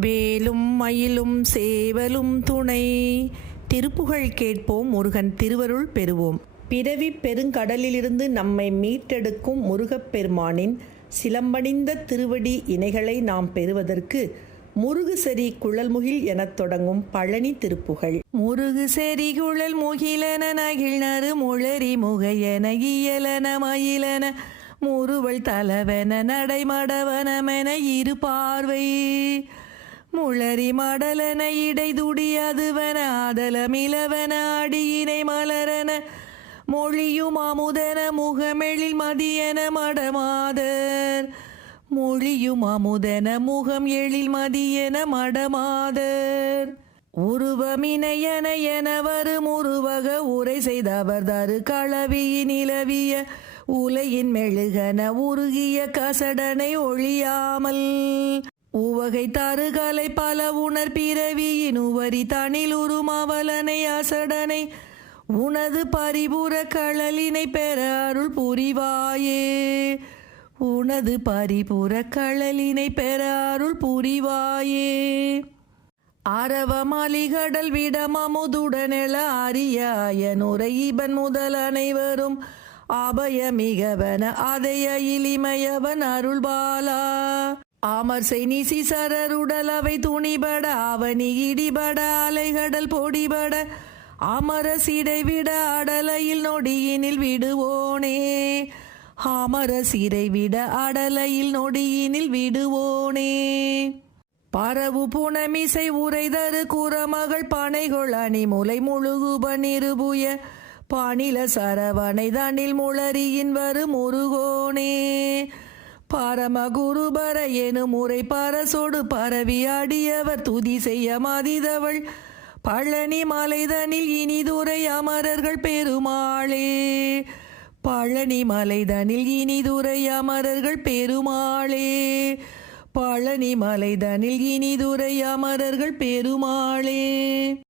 வேலும் மயிலும் சேவலும் துணை. திருப்புகழ் கேட்போம் முருகன் திருவருள் பெறுவோம். பிறவி பெருங்கடலிலிருந்து நம்மை மீட்டெடுக்கும் முருகப்பெருமானின் சிலம்பணிந்த திருவடி இணைகளை நாம் பெறுவதற்கு முருகு செறி குழல்முகில் எனத் தொடங்கும் பழனி திருப்புகழ். முருகு செறி குழல் முகிலன நகிழ்நறு முளரி முகையன இயலன மயிலன முறுவல் தலவன நடைமடவனமென இரு பார்வை. முளரி மடலன இடை துடியதுவன ஆதலமிலவன அடியினை மலரன மொழியும் அமுதன முகமெழில் மதியன மடமாதர் மொழியும் அமுதன முகம் எழில் மதியன மடமாதர் உருவமினையன என வரும் உருவக உரை செய்தவர் தரு களவியின் நிலவிய உலையின் மெழுகன உருகிய கசடனை ஒழியாமல் உவகை தருகலை பல உணர் பிறவியின் உவரி தனில் உருமாவலனை அசடனை. உனது பரிபுற களலினை பெற அருள் புரிவாயே. உனது பரிபுற களலினை பெற அருள் புரிவாயே. அரவ மலிகடல் விடமமுதுடனெழ அரியாய நுரையிபன் முதல் அனைவரும். அபயமிகவன அதைய இளிமையவன் அருள்பாலா. அமர் சரர் உடல் அவை துணிபட அவனி இடிபட அலைகடல் பொடிபட அமர சிடை விட அடலையில் நொடியினில் விடுவோனே. ஆமர சிறை விட அடலையில் நொடியினில் விடுவோனே. பரவு புனமிசை உரைதரு குரமகள் பனைகொள் அணி முலை முழுகுப நிருபுய பாணில சரவணை தனில் முளரியின் வரு முருகோனே. பரமகுருபர எனும் முறை பரசோடு பரவி அடியவர் துதி செய்ய மாதிதவள். பழனி மலைதனில் இனிதுரை அமரர்கள் பெருமாளே. பழனி மலைதனில் இனிதுரை அமரர்கள் பெருமாளே. பழனி மலைதனில் இனிதுரை அமரர்கள் பெருமாளே.